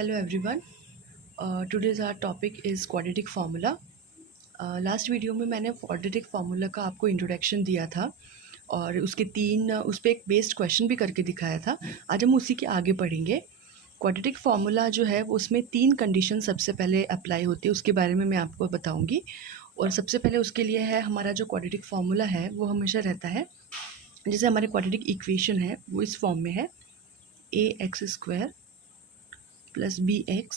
Hello everyone. Today's our topic is quadratic formula. Last video में मैंने quadratic formula का आपको इंट्रोडक्शन दिया था और उसके तीन उस पर एक बेस्ड क्वेश्चन भी करके दिखाया था. आज हम उसी के आगे पढ़ेंगे. क्वाड्रेटिक फार्मूला जो है वो उसमें तीन कंडीशन सबसे पहले अप्लाई होती है, उसके बारे में मैं आपको बताऊंगी. और सबसे पहले उसके लिए है हमारा जो क्वाड्रेटिक फार्मूला है वो हमेशा रहता है, जैसे हमारे क्वाड्रेटिक इक्वेशन है वो इस फॉर्म में है ax² + bx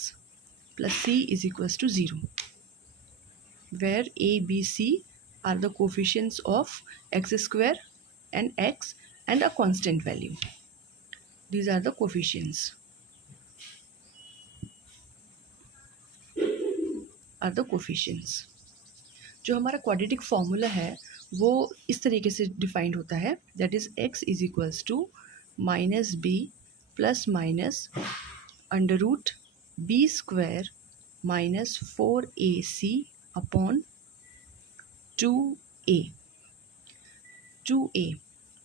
+ c = 0, where a, b, c are the coefficients of x² and x and a constant value. These are the coefficients. जो हमारा क्वाड्रेटिक फार्मूला है वो इस तरीके से डिफाइंड होता है, that is x = -b ± √b² - 4ac upon 2a.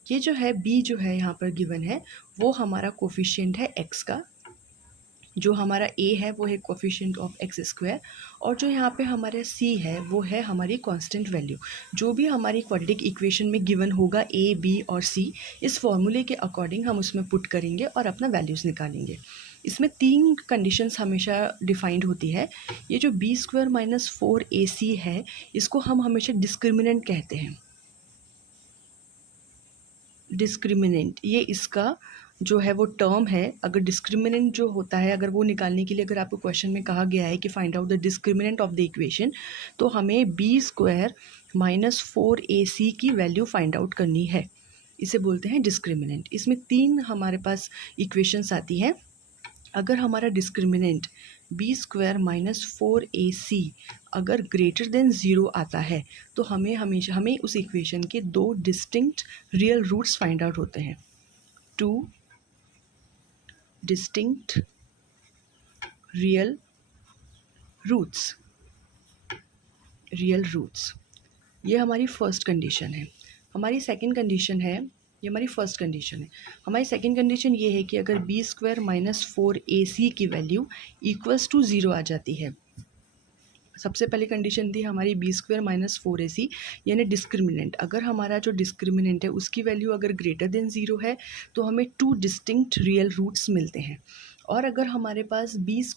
ये जो है b जो है यहाँ पर गिवन है वो हमारा कोफिशिएंट है x का, जो हमारा a है वो है कोफिशिएंट ऑफ x², और जो यहाँ पे हमारा c है वो है हमारी कांस्टेंट वैल्यू. जो भी हमारी क्वाड्रेटिक इक्वेशन में गिवन होगा a, b और c, इस फॉर्मूले के अकॉर्डिंग हम उसमें पुट करेंगे और अपना वैल्यूज़ निकालेंगे. इसमें तीन कंडीशंस हमेशा डिफाइंड होती है. ये जो b² - 4ac है इसको हम हमेशा डिस्क्रिमिनेंट कहते हैं. डिस्क्रिमिनेंट ये इसका जो है वो टर्म है. अगर डिस्क्रिमिनेंट जो होता है, अगर वो निकालने के लिए अगर आपको क्वेश्चन में कहा गया है कि find out the discriminant of the equation, तो हमें b² - 4ac की वैल्यू फाइंड आउट करनी है. इसे बोलते हैं डिस्क्रिमिनेंट. इसमें तीन हमारे पास इक्वेशंस आती हैं. अगर हमारा डिस्क्रिमिनेंट b² - 4ac अगर ग्रेटर देन 0 आता है तो हमें उस इक्वेशन के दो distinct real roots find out होते हैं. Two distinct real roots. ये हमारी फर्स्ट कंडीशन है. हमारी सेकंड कंडीशन है, ये हमारी फर्स्ट कंडीशन है. हमारी सेकंड कंडीशन ये है कि अगर b² - 4ac की वैल्यू = 0 आ जाती है. सबसे पहले कंडीशन थी हमारी b² - 4ac यानी डिस्क्रिमिनेंट. अगर हमारा जो डिस्क्रिमिनेंट है उसकी वैल्यू अगर ग्रेटर देन 0 है तो हमें टू डिस्टिंक्ट रियल रूट्स मिलते हैं. और अगर हमारे पास b² -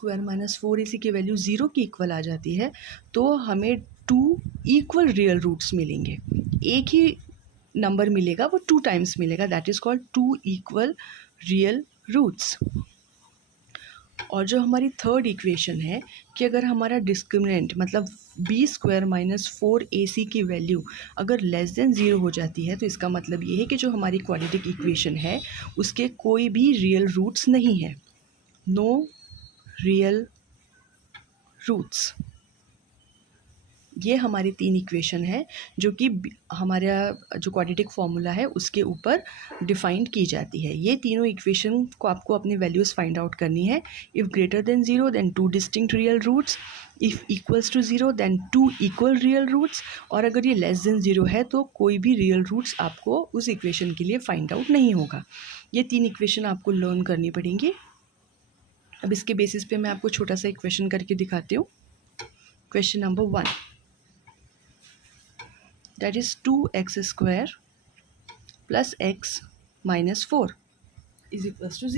4ac की वैल्यू 0 की इक्वल आ जाती है तो हमें टू इक्वल रियल रूट्स मिलेंगे. एक ही नंबर मिलेगा, वो 2 टाइम्स मिलेगा, that is called two equal real roots. और जो हमारी थर्ड इक्वेशन है कि अगर हमारा डिस्क्रिमिनेंट मतलब b² - 4ac की वैल्यू अगर लेस देन 0 हो जाती है तो इसका मतलब ये है कि जो हमारी क्वाड्रेटिक इक्वेशन है उसके कोई भी रियल रूट्स नहीं है. No real roots. ये हमारी तीन इक्वेशन है जो कि हमारा जो क्वाड्रेटिक फार्मूला है उसके ऊपर डिफाइंड की जाती है. ये तीनों इक्वेशन को आपको अपनी वैल्यूज़ फाइंड आउट करनी है. If greater than 0 then two distinct real roots, if equals to 0 then two equal real roots, और अगर ये लेस देन 0 है तो कोई भी रियल रूट्स आपको उस इक्वेशन के लिए फाइंड आउट नहीं होगा. ये तीन इक्वेशन आपको लर्न करनी पड़ेंगी. अब इसके बेसिस पे मैं आपको छोटा सा इक्वेशन करके दिखाती हूँ. Question number 1, that is 2x² plus x minus 4 is equals to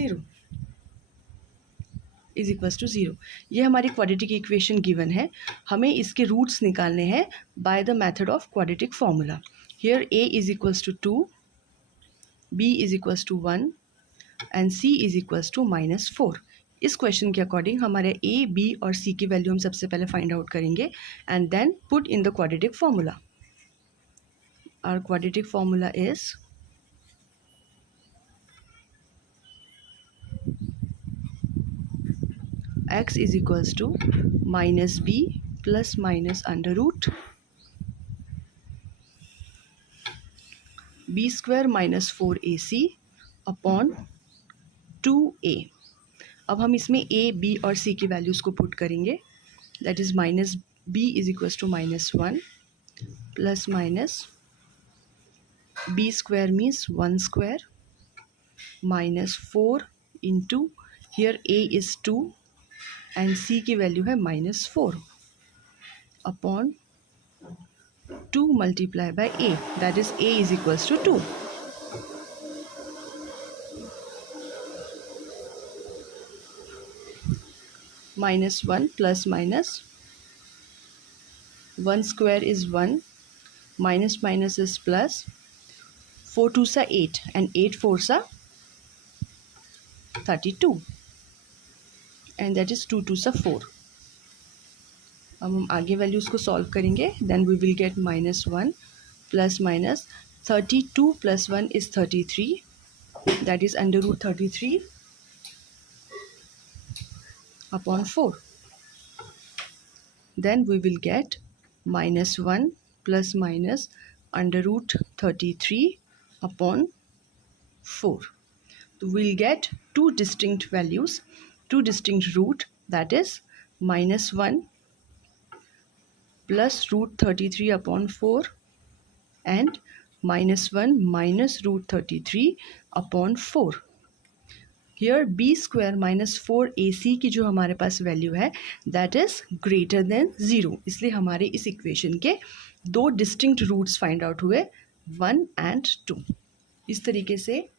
0. ये हमारी क्वाड्रेटिक इक्वेशन गिवन है. हमें इसके रूट्स निकालने हैं by the method of quadratic formula. Here a is equals to 2, b is equals to 1 and c is equals to -4. इस question के according हमारे a, b और c की वैल्यू हम सबसे पहले फाइंड आउट करेंगे and then put in the quadratic formula. Our quadratic formula is x is equals to -b plus minus under root b² - 4ac upon 2a. अब हम इसमें a, b और c की वैल्यूज़ को पुट करेंगे. That is -b is equals to -1 plus minus b² means 1² minus 4 into, here a is 2 and C की value है -4 upon 2 multiply by A, that is A is equals to 2. -1 plus minus 1 square is 1, minus minus is plus, 4 2s are 8 and 8 4s are 32 and that is 2 2s are 4. अब हम आगे values को solve करेंगे. Then we will get -1 plus minus 32 + 1 is 33, that is under root 33 upon 4. Then we will get -1 plus minus under root 33 upon 4. So we'll get two distinct values, two distinct root, that is -1 plus root 33 upon 4 and -1 minus root 33 upon 4. Here b square minus 4ac की जो हमारे पास value है that is greater than 0, इसलिए हमारे इस equation के दो distinct roots find out हुए 1 and 2. इस तरीके से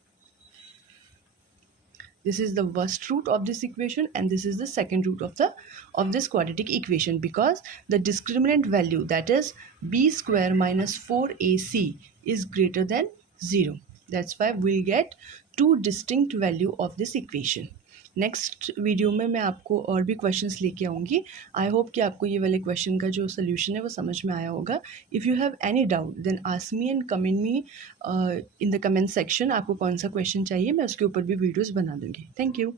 this is the first root of this equation and this is the second root of this quadratic equation, because the discriminant value, that is b square minus 4ac, is greater than 0. That's why we'll get two distinct value of this equation. Next video में मैं आपको और भी questions लेके आऊँगी. I hope कि आपको ये वाले क्वेश्चन का जो सोल्यूशन है वो समझ में आया होगा. If you have any doubt then ask me and comment me in the comment section. आपको कौन सा क्वेश्चन चाहिए, मैं उसके ऊपर भी वीडियोस बना दूँगी. Thank you.